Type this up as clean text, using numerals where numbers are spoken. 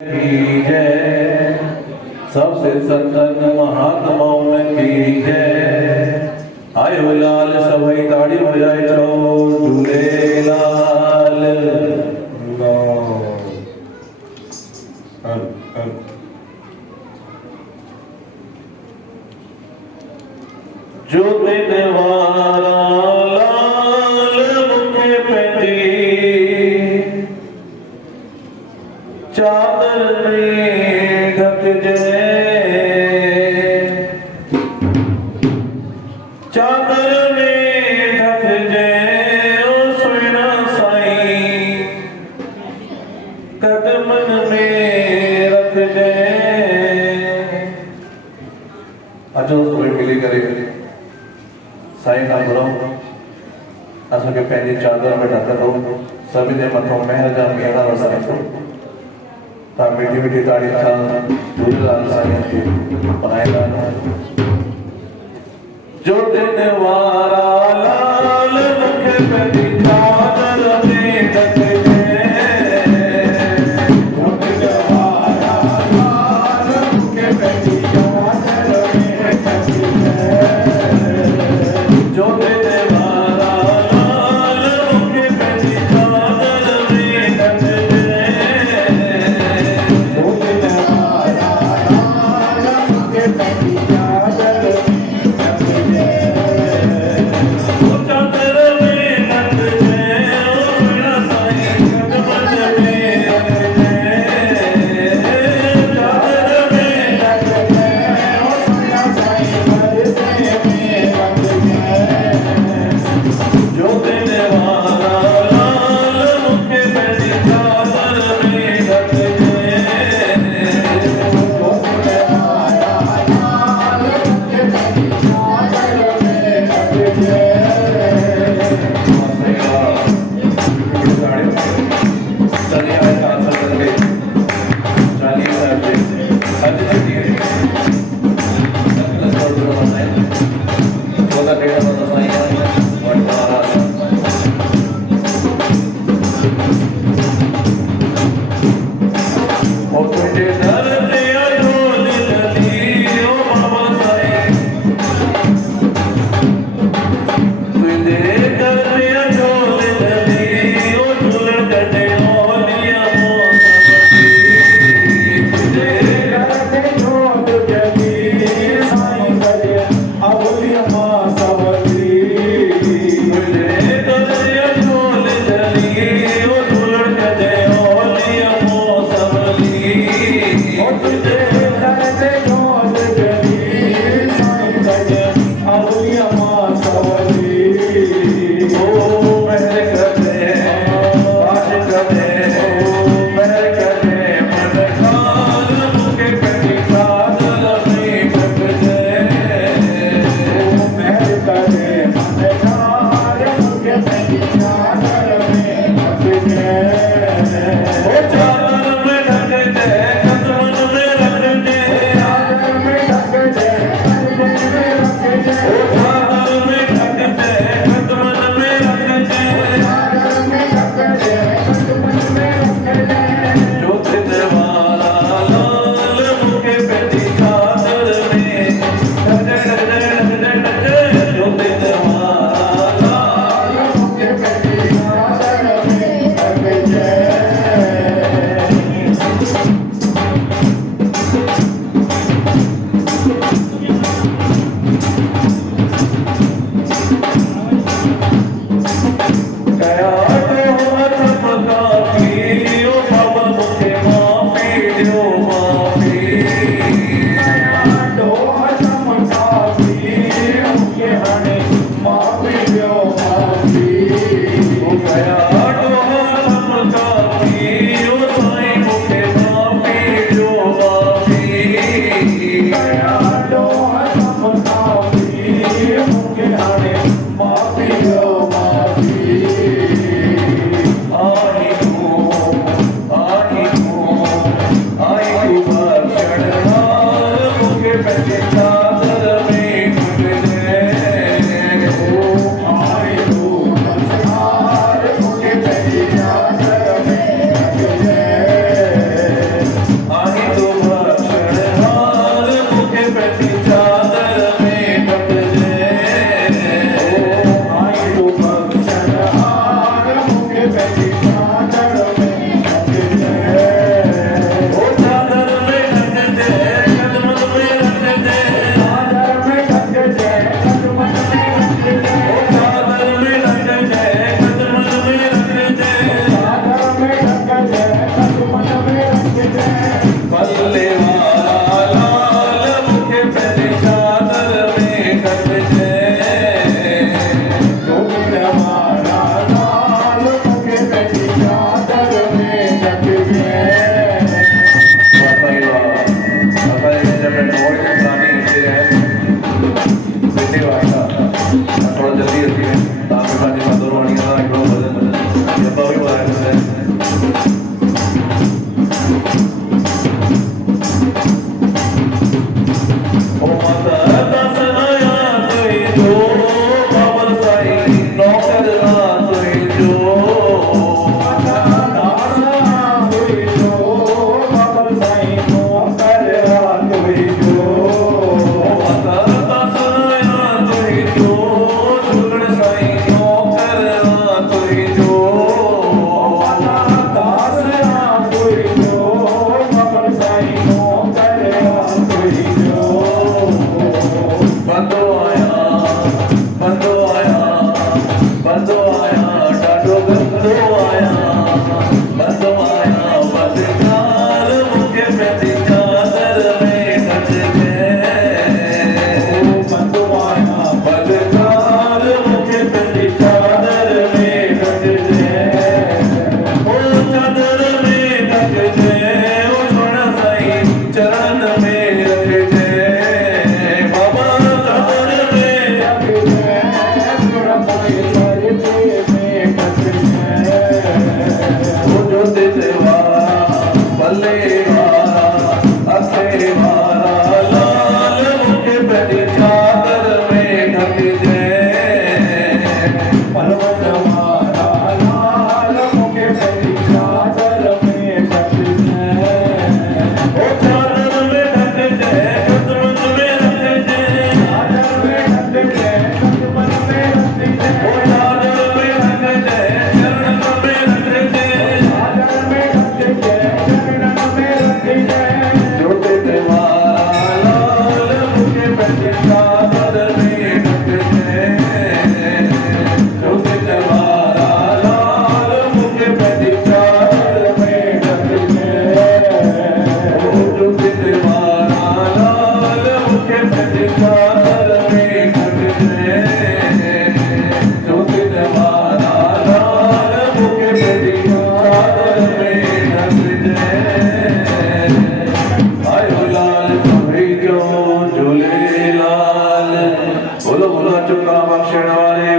की जय। सबसे संतन महात्माओं में की जय। आयो लाल सभई ताड़ी बजाए चो झूलेलाल। जो दिन वारा लाल मुखे पैदी चादर में ढक जाए, चादर में ढक जाए ओ सोना साईं, कदमन में रख जाए। अचो सोई मिली करे साईं ना बुरो असां खे पंहिंजी चादर में ढकंदो, सभी जे मथां महर जा मेड़ा वसाईंदो। तव्हां मीठी मीठी ताड़ी सां झूलेलाल साईं खे मल्हाईंदा। जो दिन वारा लाल मुखे पंहिंजी चादर में ढक जाए, जो दिन वारा लाल मुखे पंहिंजी चादर में ढक जाए, जो दिन वारा लाल मुखे पंहिंजी चादर में ढक जाए। पल्ले वारा अथे वारा लाल मुख पहली चादर में ढक जाए पर्वत वारा लाल मुख पहली चादर में ढक जाए ओ चादर में ढक जाए कदमन में रख जाए चादर में ढक जाए कदमन में रख जाए ओ चादर में ढक जाए चरण में रख जाए चादर में ढक जाए चरण में रख जाए ज्योति तुम्हारा लाल मुझे पहली चादर में ढक जाए ज्योति तुम्हारा लाल मुझे पहली चादर में ढक जाए ज्योति तुम्हारा लाल मुझे पहली चादर में ढक जाए ज्योति तुम्हारा लाल मुझे पहली चादर में ढक जाए आयो लाल तुम्हें क्यों झूले लाल बोलो बोलो चुका बख्शण वाले